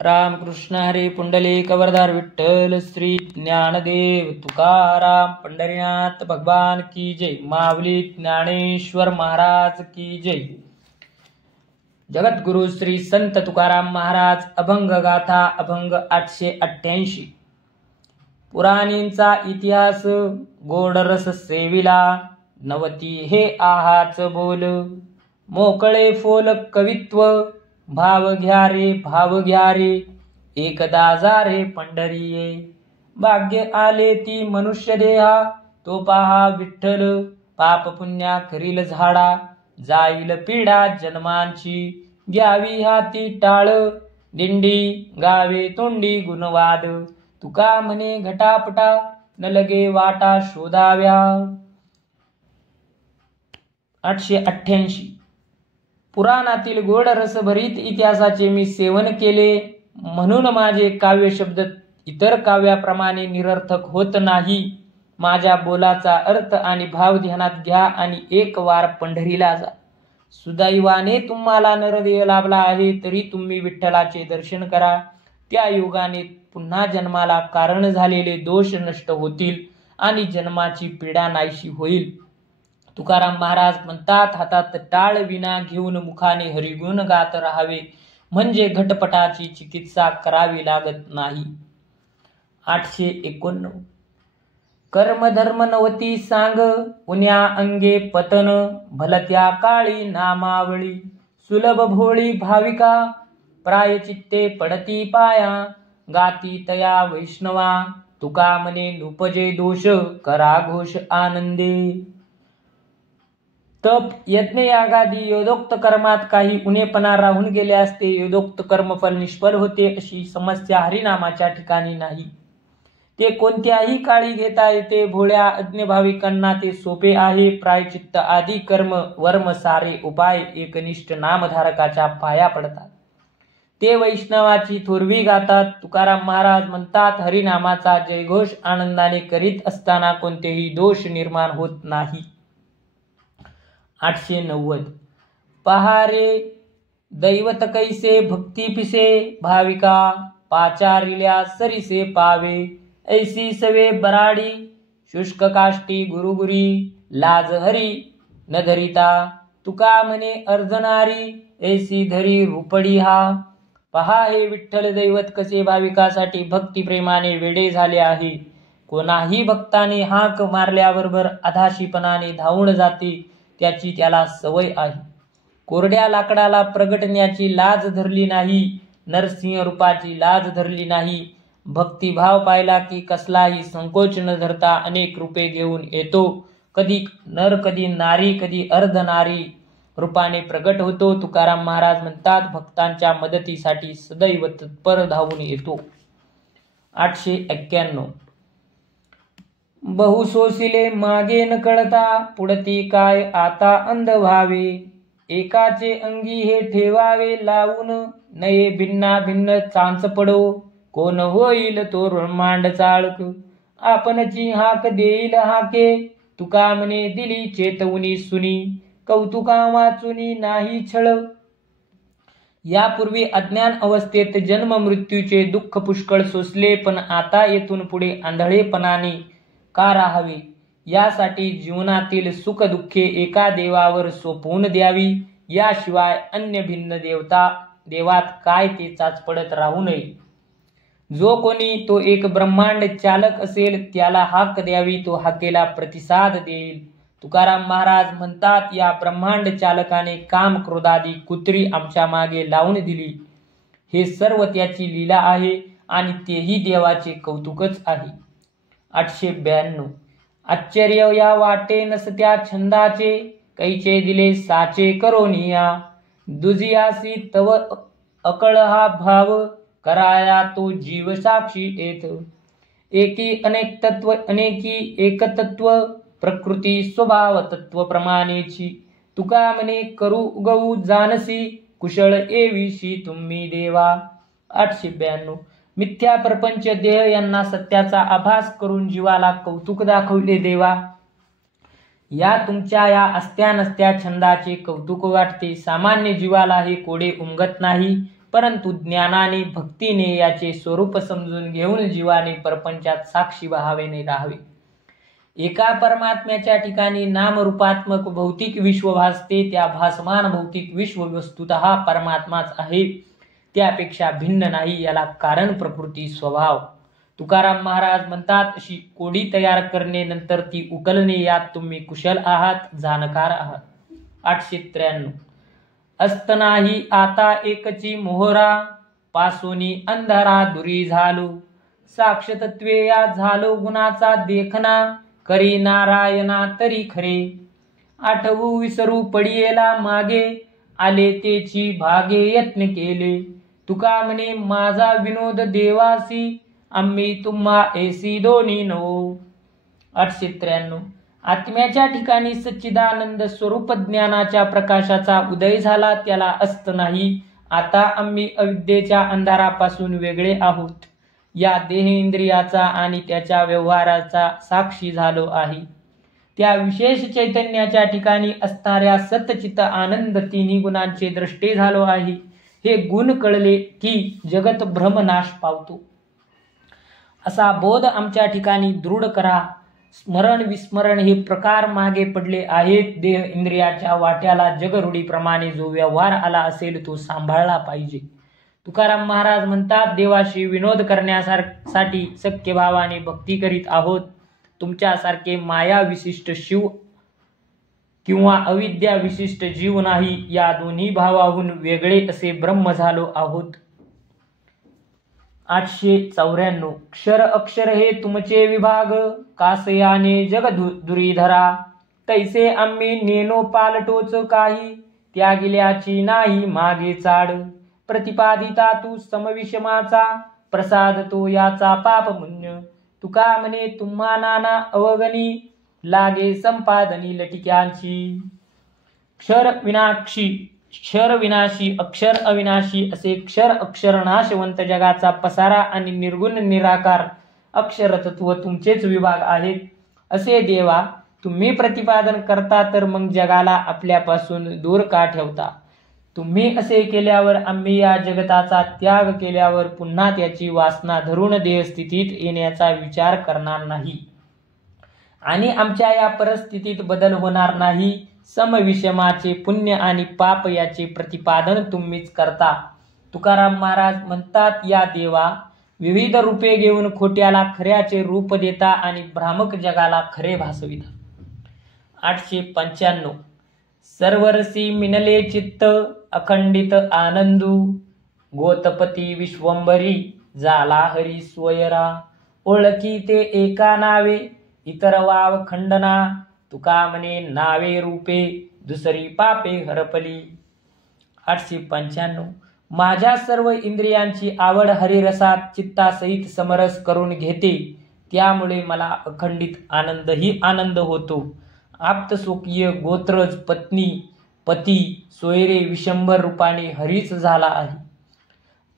रामकृष्ण हरी पुंडलिक वरदार विठ्ठल श्री ज्ञानदेव तुकाराम पंढरीनाथ भगवान की जय। माऊली ज्ञानेश्वर महाराज की जय। जगद्गुरु श्री संत तुकाराम महाराज अभंग गाथा अभंग 888। पुराणींचा इतिहास गोडरस सेविला, नवती हे आहाच बोल। मोकळे फोल कवित्व, भाव घ्या रे भाव घ्या रे, एकदा जा रे पंढरीये। भाग्य आले ती मनुष्य देहा, तो पहा विठ्ठल। पाप पुण्या करील झाडा, जाईल पीडा जन्मांची। घ्यावी हाती टाळ, दिंडी गावे तोंडी गुणवाद। तुका म्हणे घटापटा, न लगे वाटा शोधाव्या। 888। पुराणातील गोड रसभरीत इतिहासाचे मी सेवन केले, म्हणून माझे काव्य शब्द इतर काव्याप्रमाणे निरर्थक होत नाही। माझ्या बोलाचा अर्थ आणि भाव ध्यानात घ्या आणि एक वार पंढरीला जा। सुदैवाने तुम्हाला नरदेह लाभला आहे, तरी तुम्ही विठ्ठलाचे दर्शन करा। त्या योगाने पुन्हा जन्माला कारण झालेले दोष नष्ट होतील आणि जन्माची पीडा नाहीशी होईल। तुकाराम महाराज म्हणतात, हातात टाळ विना घेऊन मुखाने हरिगुण गात राहावे, म्हणजे घटपटाची चिकित्सा करावी लागत नाही। 889। कर्मधर्म नवती सांग, उन्या अंगे पतन। भलत्या काळी नामावळी, सुलभ भोळी भाविका। प्रायचित्ते पडती पाया, गाती तया वैष्णवा। तुका म्हणे नुपजे दोष, करा घोष आनंदे। तप यज्ञ यागादी योदोक्त कर्मात काही उणेपणा राहून गेले असते, योदोक्त कर्मफल निष्फळ होते, अशी समस्या हरिनामाच्या ठिकाणी नाही। ते कोणत्याही काळी घेता येते। भोळ्या अज्ञ भाविकांना ते सोपे आहे। प्रायचित्त आदी कर्म वर्म सारे उपाय एकनिष्ठ नामधारकाच्या पाया पडतात। ते वैष्णवाची थोरवी गातात। तुकाराम महाराज म्हणतात, हरिनामाचा जयघोष आनंदाने करीत असताना कोणतेही दोष निर्माण होत नाही। 890। पहारे दैवत कैसे भक्ती पिसे, भाविका पाचारिल्या सरिसे पावे। ऐसी सवे बराडी, शुष्क काष्टी गुरुगुरी। लाज हरी न धरिता, तुका म्हणे अर्धनारी। ऐसी धरी रुपडी हा। पहा हे विठ्ठल दैवत कसे भाविकासाठी भक्तिप्रेमाने वेडे झाले आहे। कोणाही भक्ताने हाक मारल्याबरोबर अधाशीपणाने धावून जाते, त्याची त्याला सवय आहे। कोरड्या लाकडाला प्रगटण्याची लाज धरली नाही, नरसिंह रूपाची लाज धरली नाही। भक्तिभाव पाहिला की कसलाही संकोच न धरता अनेक रूपे घेऊन येतो। कधी नर, कधी नारी, कधी अर्धनारी रूपाने प्रगट होतो। तुकाराम महाराज म्हणतात, भक्तांच्या मदतीसाठी सदैव तत्पर धावून येतो। 891। बहु सोसिले मागे न कळता, पुढती काय आता अंध व्हावे। एकाचे अंगी हे ठेवावे लावून, नये भिन्ना भिन्न चांच पडो। कोण होईल तो ब्रह्मांड चाळक, आपणची हाक देईल हाके। तुका म्हणे दिली चेतवणी सुनी, कौतुका वाचुनी नाही छळ। यापूर्वी अज्ञान अवस्थेत जन्म मृत्यूचे दुःख पुष्कळ सोसले, पण आता येथून पुढे आंधळेपणाने का राहावे। यासाठी जीवनातील सुख दुःखे एका देवावर सोपवून द्यावी। याशिवाय अन्य भिन्न देवात काय ते चाचपडत राहू नये। जो कोणी तो एक ब्रह्मांड चालक असेल, त्याला हाक द्यावी, तो हाकेला प्रतिसाद देईल। तुकाराम महाराज म्हणतात, या ब्रह्मांड चालकाने काम क्रोधादी कुत्री आमच्या मागे लावून दिली। हे सर्व त्याची लीला आहे आणि तेही देवाचे कौतुकच आहे। 892। आश्चर्य या वाटे नसत्या छंदाचे, कैचे दिले साचे करोनिया। दुजियासी तव अकळ हा भाव, कराया तो जीव साक्षी येत। एकी अनेक तत्व अनेकी एकतत्व, प्रकृती स्वभाव तत्व प्रमाणेची। तुका म्हणे करू उगवू जानसी, कुशळ एविषी तुम्ही देवा। 892। मिथ्या प्रपंच देह यांना सत्याचा आभास करून जीवाला कौतुक दाखवले देवा। या तुमच्या या असत्या नसत्या छंदाचे कौतुक वाटते। सामान्य जीवाला हे कोडे उमगत नाही, परंतु ज्ञानाने भक्तीने याचे स्वरूप समजून घेऊन जीवाने परपंचात साक्षी भावेने राहावे. एका परमात्म्याच्या ठिकाणी नामरूपात्मक भौतिक विश्व भासते, त्या भासमान भौतिक विश्व वस्तुतः परमात्माच आहे, त्यापेक्षा भिन्न नाही. याला कारण, प्रकृती, स्वभाव. तुकाराम महाराज म्हणतात, अशी कोडी तयार करणे नंतर ती उकलणे यात तुम्ही कुशल आहात, जाणकार आहात. 893. अस्त नाही आता एकची मोहरा, पासोनी अंधारा दुरी झालो, साक्षतत्वे या झालो गुणाचा देखना, करी नारायणा तरी खरे, आठवू विसरू पडियेला मागे, आले तेची भागे यत्न केले, तुका म्हणे माझा विनोद देवासी, आम्ही तुम्हा ऐसी दोन्ही नो. 893. आत्म्याच्या ठिकाणी सच्चिदानंद स्वरूप ज्ञानाच्या प्रकाशाचा उदय झाला, त्याला अस्त नाही. आता आम्ही अविद्येच्या अंधारापासून वेगळे आहोत, या देह इंद्रियाचा आणि त्याच्या व्यवहाराचा साक्षी झालो आहे. त्या विशेष चैतन्याच्या ठिकाणी असणाऱ्या सतचित आनंद तिन्ही गुणांचे द्रष्टे झालो आहे. हे गुण कळले की जगत भ्रमनाश पावतो, असा बोध आमच्या ठिकाणी दृढ करा. स्मरण विस्मरण हे प्रकार मागे पडले आहेत. देह इंद्रियाच्या वाट्याला जगरूढीप्रमाणे जो व्यवहार आला असेल तो सांभाळला पाहिजे. तुकाराम महाराज म्हणतात, देवाशी विनोद करण्यासाठी सख्य भावाने भक्ती करीत आहोत. तुमच्यासारखे माया विशिष्ट शिव किंवा अविद्या विशिष्ट जीव नाही, या दोन्ही भावाहून वेगळे असे ब्रह्म झालो आहोत. 894. क्षर अक्षर हे तुमचे विभाग, कासयाने जग दुरीधरा, तैसे आम्ही नेनो पालटोच काही, त्यागिल्याची नाही मागे चाड, प्रतिपादिता तू समविषमाचा, प्रसाद तो याचा पाप पुण्य, तुका म्हणे तुम्हा नाना अवगणी, लागे संपादनी लटिक्यांची. क्षर विनाशी अक्षर अविनाशी असे क्षर अक्षर नाशवंत जगाचा पसारा आणि निर्गुण निराकार अक्षरतत्व तुमचेच विभाग आहेत. असे देवा तुम्ही प्रतिपादन करता, तर मग जगाला आपल्यापासून दूर का ठेवता? तुम्ही असे केल्यावर आम्ही या जगताचा त्याग केल्यावर पुन्हा त्याची वासना धरून देहस्थितीत येण्याचा विचार करणार नाही आणि आमच्या या परिस्थितीत बदल होणार नाही. समविषमाचे पुण्य आणि पाप याचे प्रतिपादन तुम्हीच करता. तुकाराम महाराज म्हणतात, या देवा विविध रूपे घेऊन खोट्याला खऱ्याचे रूप देता आणि भ्रामक जगाला खरे भासविता. 895. सर्वरसी मिनले चित्त, अखंडित आनंदू, गोतपती विश्वंभरी, झाला हरी स्वयरा, ओळखी ते एका नावे, इतर वाव खंडना, तुका म्हणे नावे रूपे, दुसरी पापे हरपली. 895. माझ्या सर्व इंद्रियांची आवड हरिरसात चित्तासहित समरस करून घेते, त्यामुळे मला अखंडित आनंदही आनंद होतो. आप्तस्वकीय गोत्रज पत्नी पती सोयरे विशंभर रूपाने हरीच झाला आहे.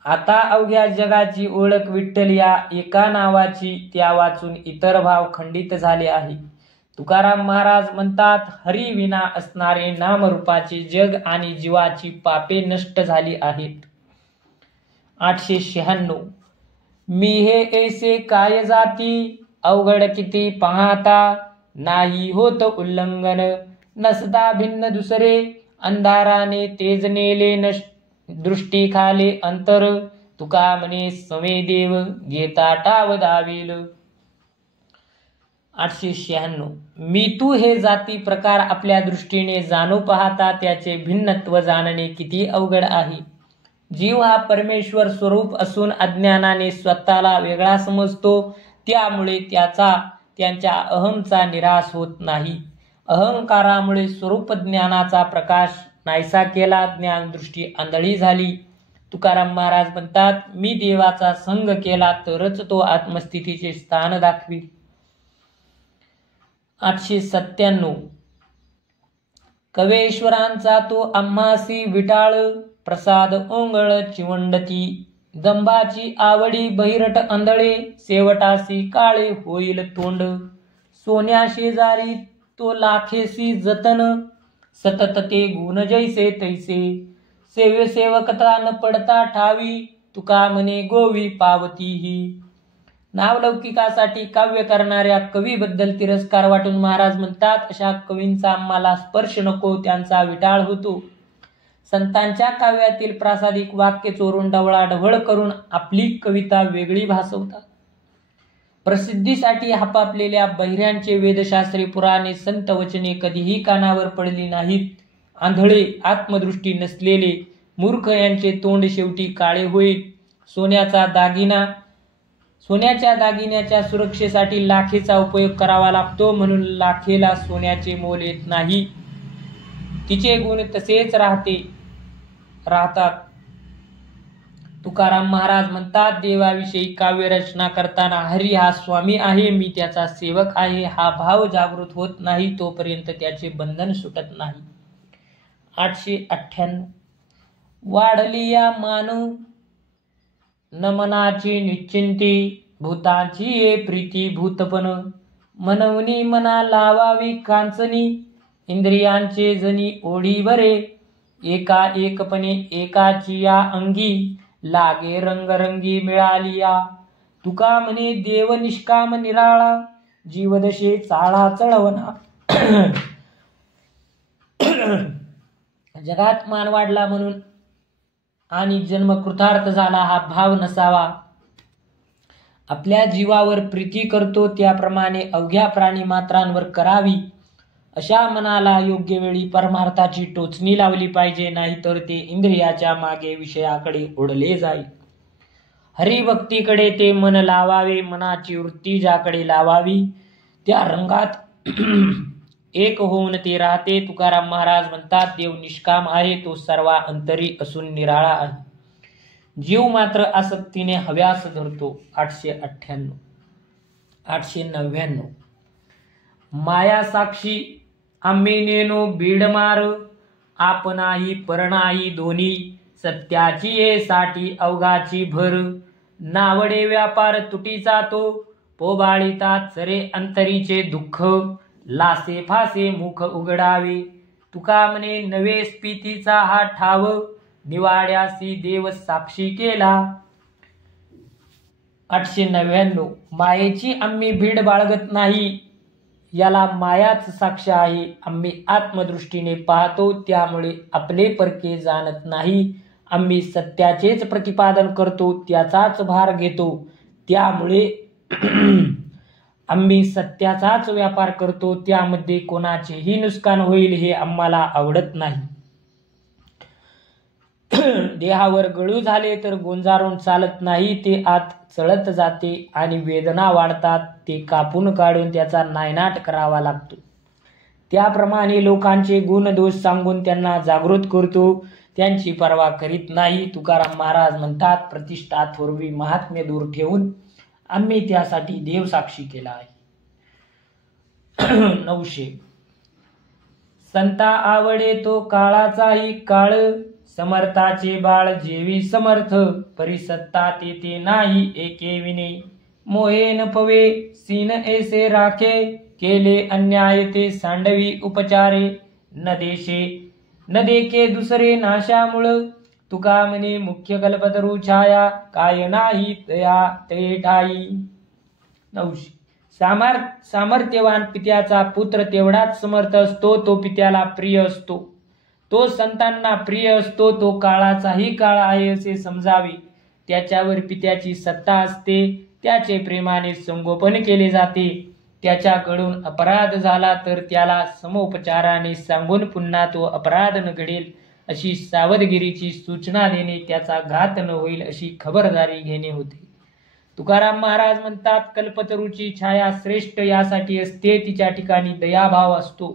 आता अवघ्या जगाची ओळख विठ्ठल या एका नावाची, त्या वाचून इतर भाव खंडित झाले आहे. तुकाराम महाराज म्हणतात, हरी विना असणारे नामरूपाचे जग आणि जीवाची पापे नष्ट झाली आहेत. 896. मी हे ऐसे काय जाती, अवघड किती पाहता, नाही होत उल्लंघन, नसता भिन्न दुसरे, अंधाराने तेज नेले दृष्टी खाले अंतर, तुका म्हणे समे देव, घेता टाव दावील. 896. मी तू हे जाती प्रकार आपल्या दृष्टीने जाणू पाहता त्याचे भिन्नत्व जाणणे किती अवघड आहे. जीव हा परमेश्वर स्वरूप असून अज्ञानाने स्वतःला वेगळा समजतो, त्यामुळे त्यांच्या अहमचा निराश होत नाही. अहंकारामुळे स्वरूप ज्ञानाचा प्रकाश नाहीसा केला, ज्ञानदृष्टी आंधळी झाली. तुकाराम महाराज म्हणतात, मी देवाचा संग केला तरच तो आत्मस्थितीचे स्थान दाखवी. 897. कवेश्वरांचा तो आम्हासी विटाळ, प्रसाद ओंगळ चिवंडती, दंभाची आवडी बहिरट आंधळे, शेवटासी काळे होईल तोंड, सोन्या शेजारी तो लाखेसी जतन, सतत ते गुण जैसे तैसे, सेव्य सेवकता न पडता ठावी, तुका म्हणे गोवी पावतीही. नावलौकिकासाठी काव्य करणाऱ्या कवीबद्दल तिरस्कार वाटून महाराज म्हणतात, अशा कवींचा आम्हाला स्पर्श नको, त्यांचा विटाळ होतो. संतांच्या काव्यातील प्रासादिक वाक्य चोरून ढवळाढवळ करून आपली कविता वेगळी भासवतात. प्रसिद्धीसाठी हापापलेल्या बहिऱ्यांचे वेदशास्त्री पुराणे संत वचने कधीही कानावर पडली नाहीत. आंधळे आत्मदृष्टी नसलेले मूर्ख यांचे तोंड शेवटी काळे होईल. सोन्याच्या दागिन्याच्या सुरक्षेसाठी लाखेचा उपयोग करावा लागतो, म्हणून लाखेला सोन्याचे मोल येत नाही. तिचे गुण तसेच राहतात. तुकाराम महाराज म्हणतात, देवाविषयी काव्य रचना करताना हरी हा स्वामी आहे, मी त्याचा सेवक आहे, हा भाव जागृत होत नाही तोपर्यंत त्याचे बंधन सुटत नाही. 898 वाढली या मानव न मनाची निश्चिंती, भूतांची ये प्रीती भूतपण, मनवनी मना लावावी कांचनी, इंद्रियांचे जनी ओढी बरे, एका एकपणे एकाची या अंगी, लागे रंगरंगी मिळाली या. तुका म्हणे देव निष्काम निराळा, जीवदशे चाळा चळवना. जगात मान वाढला म्हणून आणि जन्म कृतार्थ झाला हा भाव नसावा. आपल्या जीवावर प्रीती करतो त्याप्रमाणे अवघ्या प्राणी मात्रांवर करावी. अशा मनाला योग्य वेळी परमार्थाची टोचणी लावली पाहिजे, नाहीतर ते इंद्रियाच्या मागे विषयाकडे ओढले जाईल. हरिभक्तीकडे ते मन लावावे. मनाची वृत्ती ज्याकडे लावावी त्या रंगात एक होऊन ते राहते. तुकाराम महाराज म्हणतात, देव निष्काम आहे, तो सर्वा अंतरी असून निराळा आहे, जीव मात्र आसक्तीने हव्यास धरतो. 898 899 माया साक्षी आम्ही नेनो बीड मार, आपणाही परणाही दोन्ही, सत्याची ये साठी अवघाची भर, नावडे व्यापार तुटीचा तो, पोबाळीता चरे अंतरीचे दुःख, लासे फासे मुख उघडावे, तुका म्हणे नवे स्फीतीचा हा ठाव, निवाड्यासी देव साक्षी केला. 899 मायेची आम्ही भीड बाळगत नाही, याला मायाच साक्ष आहे. आम्ही आत्मदृष्टीने पाहतो, त्यामुळे आपले परके जाणत नाही. आम्ही सत्याचेच प्रतिपादन करतो, त्याचाच भार घेतो, त्यामुळे आम्ही सत्याचाच व्यापार करतो, त्यामध्ये कोणाचेही नुकसान होईल हे आम्हाला आवडत नाही. देहावर गळू झाले तर गोंजारून चालत नाही, ते आत चळत जाते आणि वेदना वाढतात, ते कापून काढून त्याचा नायनाट करावा लागतो. त्याप्रमाणे लोकांचे गुण दोष सांगून त्यांना जागृत करतो, त्यांची पर्वा करीत नाही. तुकाराम महाराज म्हणतात, प्रतिष्ठा थोरवी महात्म्य दूर ठेवून आम्ही त्यासाठी देव साक्षी केला आहे. 900 संता आवडे तो काळाचाही काळ, समर्थाचे बाळ जेवी समर्थ, परिसत्ता तेथे नाही एके विने, मोहे न पवे सीन ऐसे राखे, केले अन्याय ते सांडवी उपचारे, न देखे दुसरे नाशामुळ, तुका म्हणे मुख्य कल्पतरू छाया, काय नाही तया ते ठाई. 900 सामर्थ्यवान पित्याचा पुत्र तेवढाच समर्थ असतो, तो पित्याला प्रिय असतो, तो संतांना प्रिय असतो, तो काळाचाही काळ आहे असे समजावे. त्याच्यावर पित्याची सत्ता असते, त्याचे प्रेमाने संगोपन केले जाते. त्याच्याकडून अपराध झाला तर त्याला समोपचाराने सांगून पुन्हा तो अपराध न घडेल अशी सावधगिरीची सूचना देणे, त्याचा घात न होईल अशी खबरदारी घेणे होते. तुकाराम महाराज म्हणतात, कल्पतरूची छाया श्रेष्ठ यासाठी असते, तिच्या ठिकाणी दयाभाव असतो.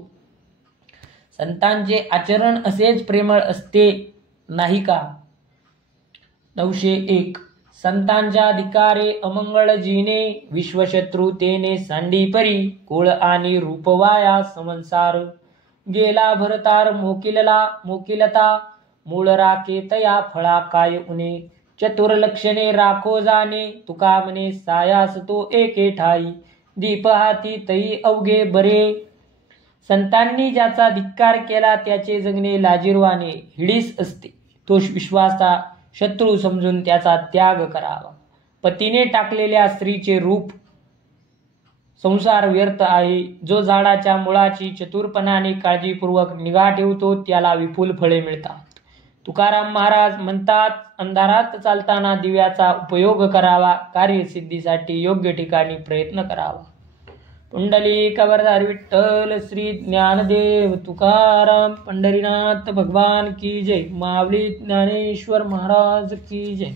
संतांचे आचरण असेच प्रेमळ असते नाही का. 901 संतांच्या धिकारे अमंगळ जीने, विश्वशत्रू तेने सांडी परी, कुळ आणि रूपवाया संसार, गेला भरतार मोकिलता, मूळ राखे तया फळा काय उने, चतुर लक्षणे राखो जाणे, तुका म्हणे सायास तो एके ठाई, दीप हाती तई अवघे बरे. संतांनी ज्याचा धिक्कार केला त्याचे जगणे लाजिरवाणे हिडीस असते. तो विश्वासा शत्रू समजून त्याचा त्याग करावा. पतीने टाकलेल्या स्त्रीचे रूप संसार व्यर्थ आहे. जो झाडाच्या मुळाची चतुरपणाने काळजीपूर्वक निगा ठेवतो त्याला विपुल फळे मिळतात. तुकाराम महाराज म्हणतात, अंधारात चालताना दिव्याचा उपयोग करावा. कार्यसिद्धीसाठी योग्य ठिकाणी प्रयत्न करावा. पुंडलिक वरदारी विठ्ठल श्री ज्ञानदेव तुकाराम पंढरीनाथ भगवान की जय. माऊली ज्ञानेश्वर महाराज की जय.